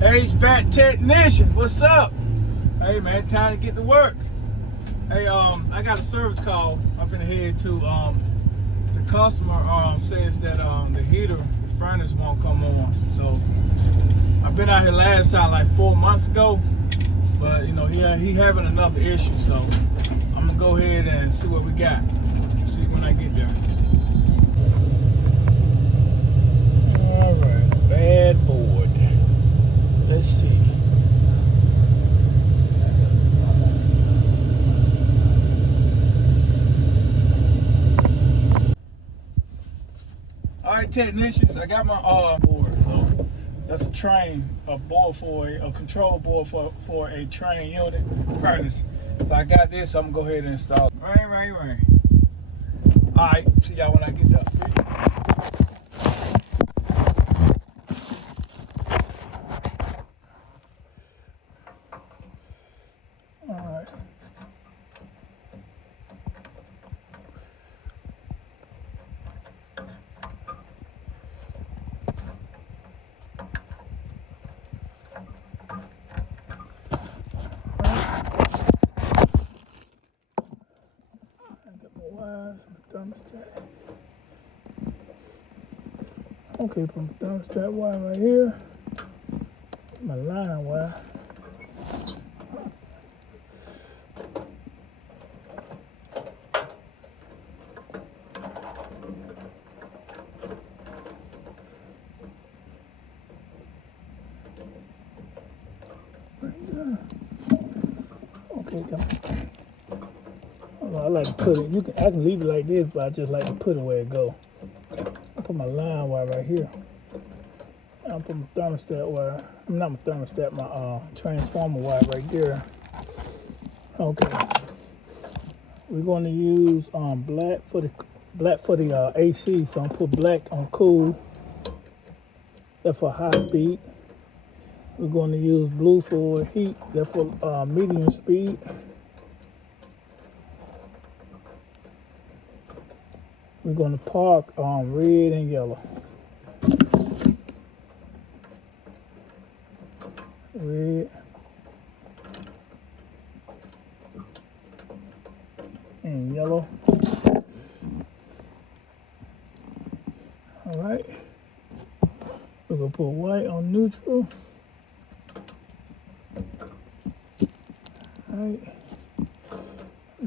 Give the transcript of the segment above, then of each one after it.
HVAC technician, what's up? Hey man, time to get to work. Hey, I got a service call. I'm finna head to the customer says that the heater, the furnace won't come on. So I've been out here last time like 4 months ago, but you know he having another issue. So I'm gonna go ahead and see what we got. See when I get there. All right, bad board. Let's see. All right, technicians, I got my board. So that's a board for a control board for a train unit furnace. So I got this. So I'm gonna go ahead and install it. Rain. All right, see y'all when I get there. Thermostat. Okay, put my thermostat wire right here. My line wire. Okay, go. I like to put it. I can leave it like this, but I just like to put it where it go. I put my line wire right here. I'll put my thermostat wire. Not my thermostat, my transformer wire right there. Okay. We're going to use black for the AC. So I'm gonna put black on cool. That's for high speed. We're going to use blue for heat. That's for medium speed. We're going to park on red and yellow. Red and yellow. All right. We're going to put white on neutral. All right.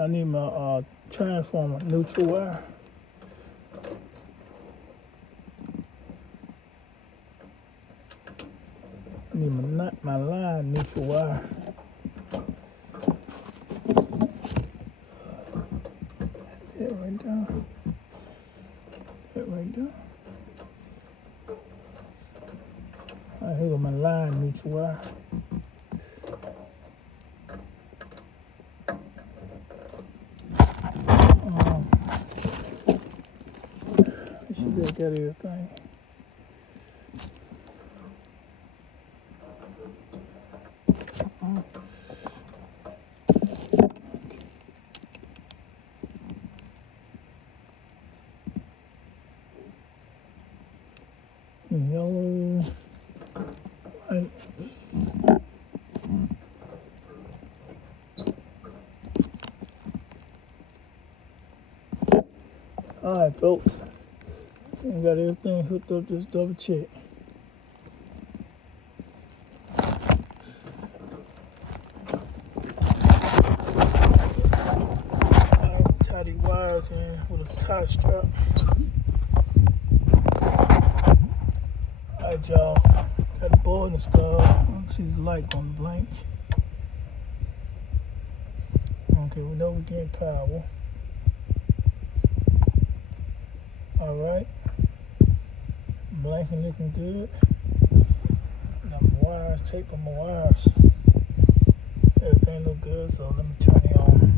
I need my transformer neutral wire. I need my line neutral wire. That right down. That right down. All right, here go my line neutral wire. I should have got everything. Yellow, white. All right, folks. We got everything hooked up. Just double check. Tie these wires in with a tie strap. Alright, y'all. Got the board installed. I don't see the light on the blank. Okay, we know we're getting power. Alright. Blanking looking good. Got my wires, tape on my wires. Everything look good, so let me turn it on.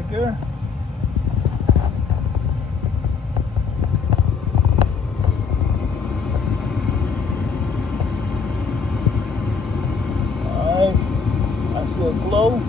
right there. Alright, I see a glow.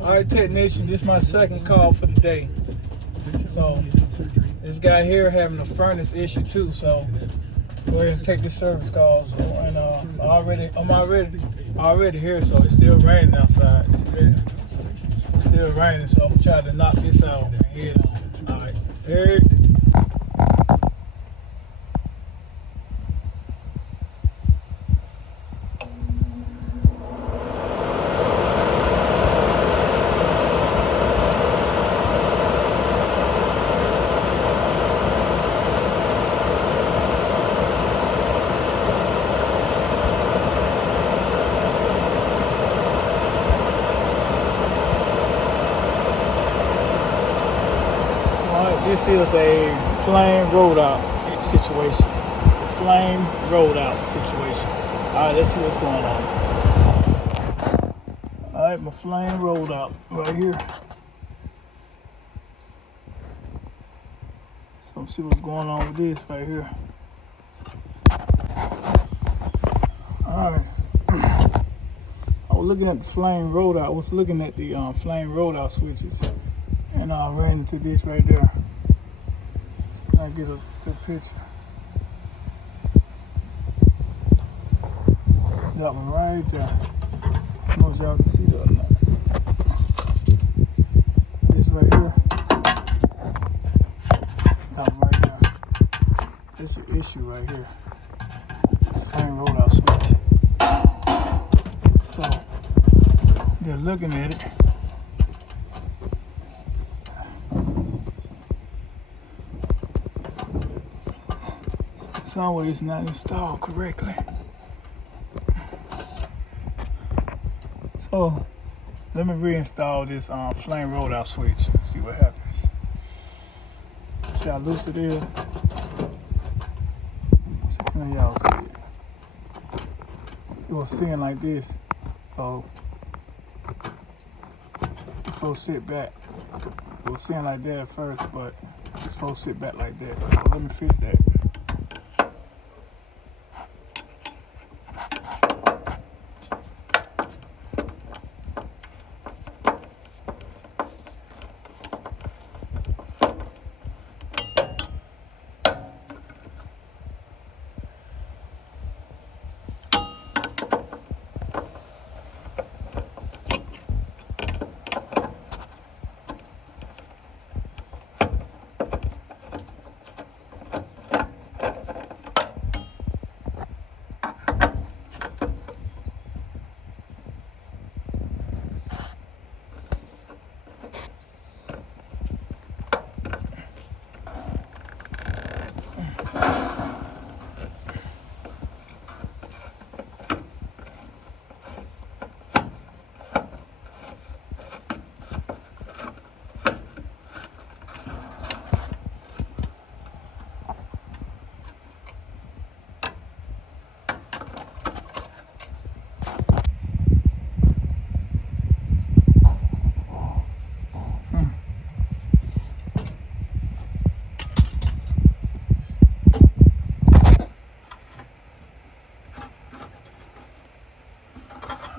Alright, technician, this is my second call for the day. So this guy here having a furnace issue too, so go ahead and take this service call. So, and I'm already here, so it's still raining outside. It's still raining, so I'm trying to knock this out and head on. Alright, here. This is a flame rollout situation. Flame rollout situation. Alright, let's see what's going on. Alright, my flame rollout right here. So let's see what's going on with this right here. Alright. I was looking at the flame rollout. I was looking at the flame rollout switches. And I ran into this right there. I get a good picture. That one right there. I don't know if y'all can see that or not. This right here. That one right there. This is an issue right here. Flame rollout switch. So they're looking at it. Some way it's not installed correctly. So let me reinstall this flame rollout switch. See what happens. See how loose it is. Now y'all see it. It was sitting like this. So it's supposed to sit back. It was sitting like that at first, but it's supposed to sit back like that. So let me fix that.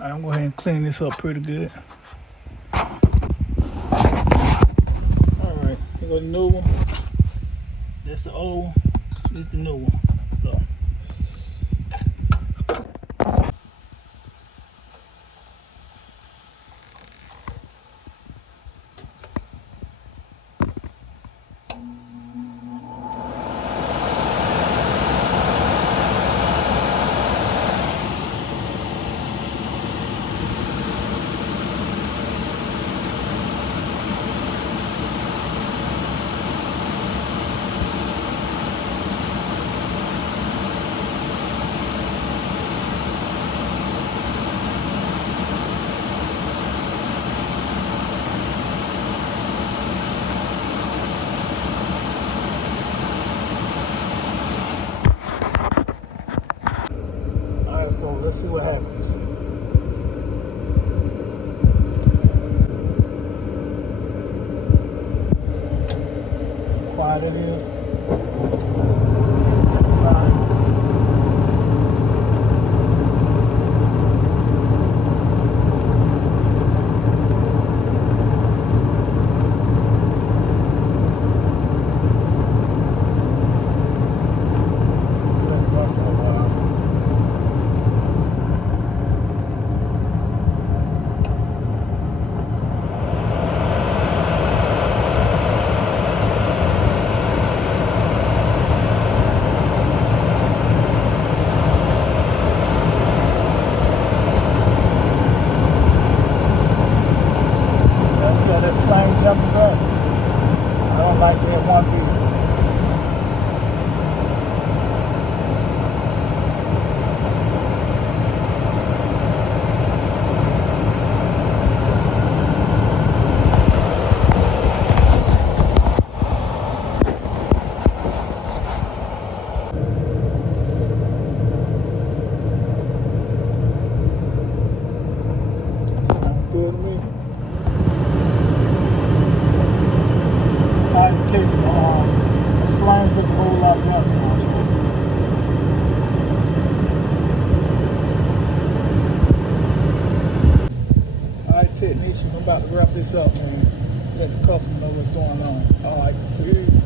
I'm going to go ahead and clean this up pretty good. That's the old, this is the new one. So. Alright, so let's see what happens. Quiet it is. Fine. Let it run for a while. That slang jumping back. I don't like that one beat. Sounds good to me. I can take the slimes look a whole lot better now. Alright, technicians, I'm about to wrap this up, man. Let the customer know what's going on. Alright, peace.